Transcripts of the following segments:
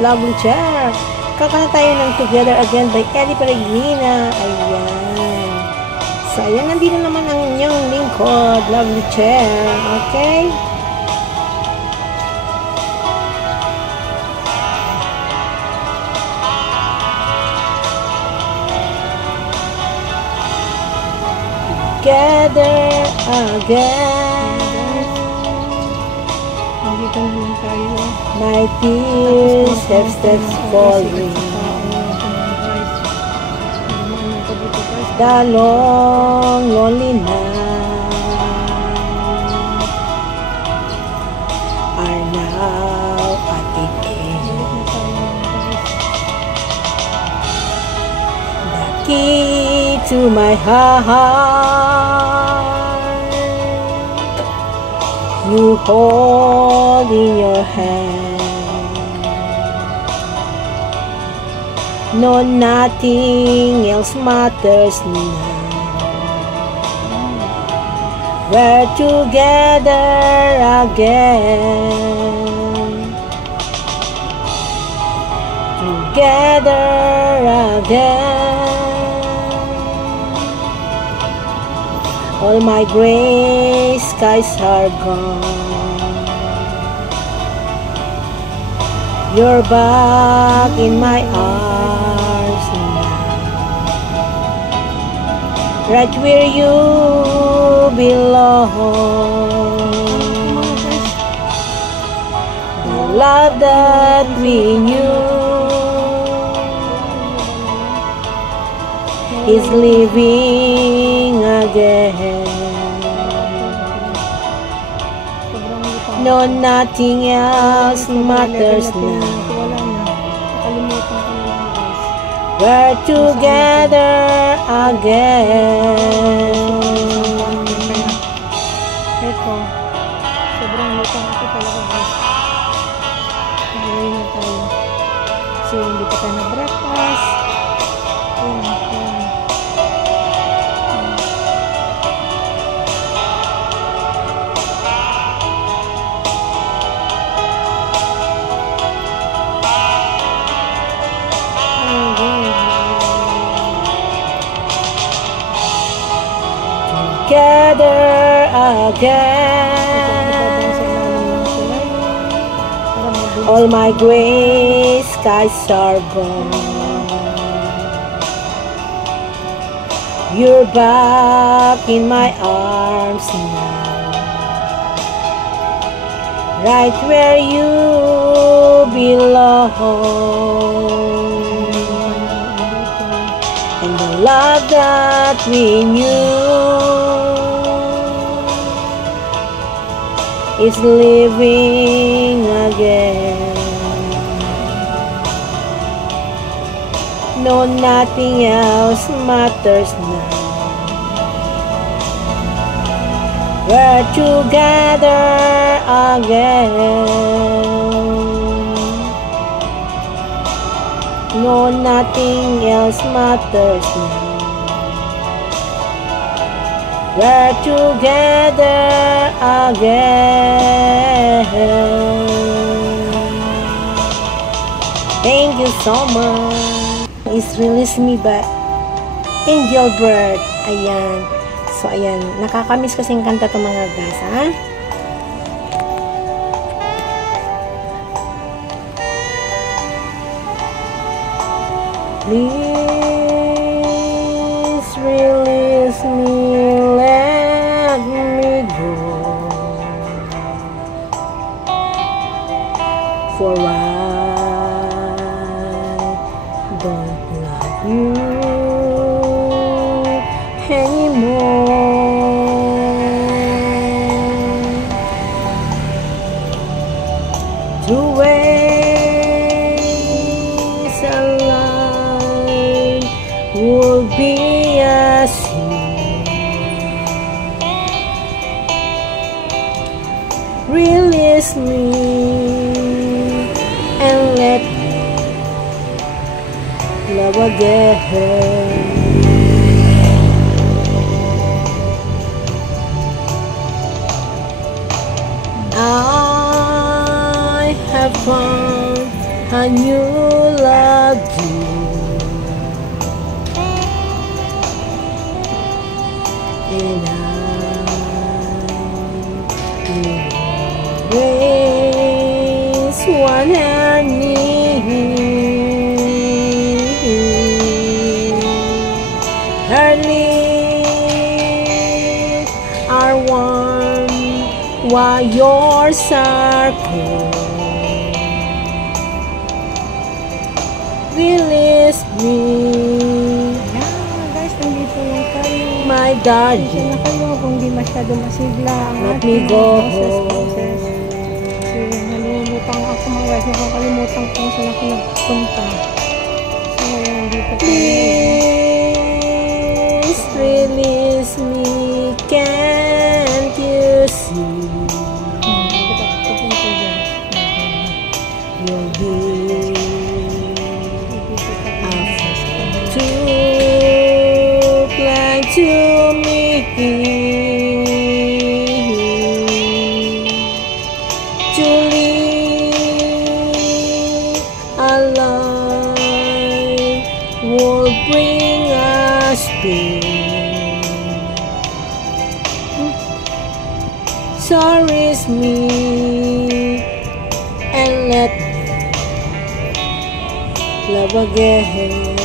Lovely chair. Kakanta tayo ng Together Again by Ellie Peregrina. Ayan. So, ayan, nandito naman ang inyong lingkod. Lovely chair. Okay? Together again. Nandito naman tayo. My tears have steps falling. The long, lonely night are now at the end. The key to my heart you hold in your hand. No, nothing else matters now. We're together again. Together again. All my gray skies are gone. You're back in my arms now, right where you belong. The love that we knew is living again. No, nothing else matters now. We're together again. Ito, sobrang lutang ako talaga guys. Nagawin na tayo. So, hindi pa tayo na-breakfast. Ayan. Together again. All my gray skies are gone. You're back in my arms now, right where you belong. And the love that we knew is living again. No, nothing else matters now. We're together again. No, nothing else matters now. We're together again. Thank you so much. It's Release Me by Angel Bird. Ayan. So, ayan. Nakakamiss kasing kanta to mga guys, ha? Please release me, let me go, for I don't love you anymore. To waste a life would be a sin. Release me and let me love again. I have found a one you loved you. And I always one I need. Her lips are warm while yours are cold. Release me, Guys, nandito lang tayo. my Pasensya darling. na kayo kung di masyado masigla ang Let me ating go boses. home. Kasi nalimutan ako mga guys. Nakakalimutan ko kung saan ako nagpunta. So ngayon, nandito tayo. Please release me, can't you see? Bakit ako pupunta dyan? You'll be Dito tayo. too blind to me. To live a life will bring us pain. Sorry, me and let me love again.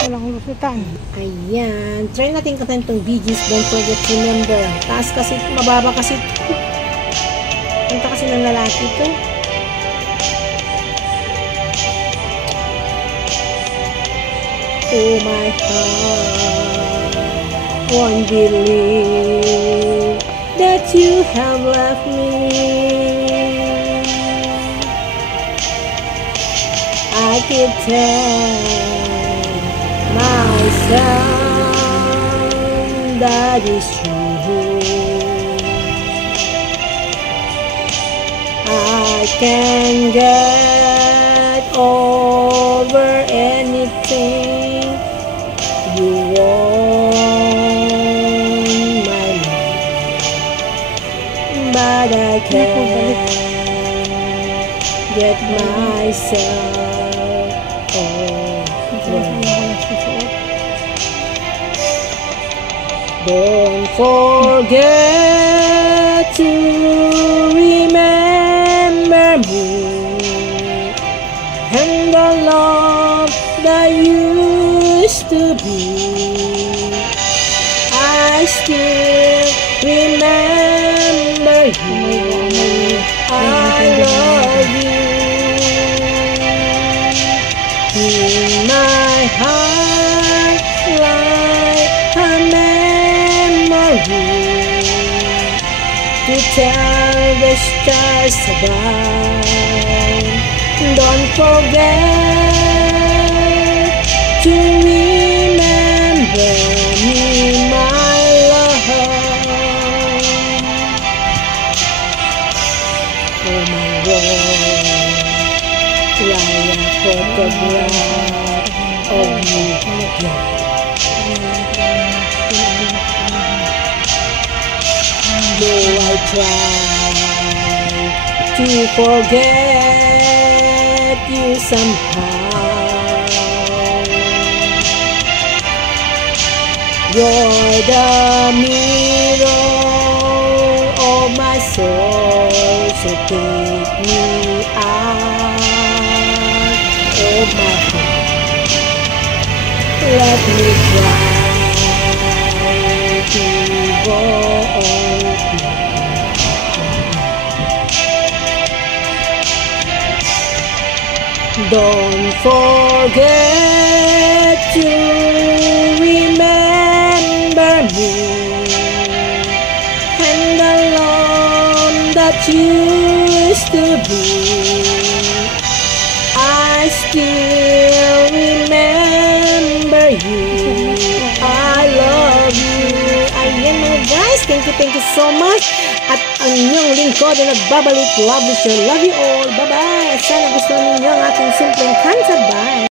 Walang lusutan. Ayan. Try natin kantahin itong Bee Gees, Don't Forget to Remember. Taas kasi, mababa kasi ito. Kanta kasi ng lalaki ito. Oh my heart, won't believe that you have left me. I could tell myself that is true. I can get over anything you want, my love, but I can't get myself over. Don't forget to remember me and the love that used to be. I still remember you. I love you. In my heart, like a memory to tell the stars above. Don't forget to remember me, my love. Oh my Lord, like a photograph of you again. Though I try to forget you somehow, you're the mirror of my soul, so take me out of my heart, let me cry. to go. Don't forget to remember me and the love that you used to be. I still remember you. I love you. Ayan mga guys, thank you so much. At ang inyong lingkod na nagbabalik. Love you all. Bye-bye. At sana gusto ninyo ang aking simpleng kanta. Bye.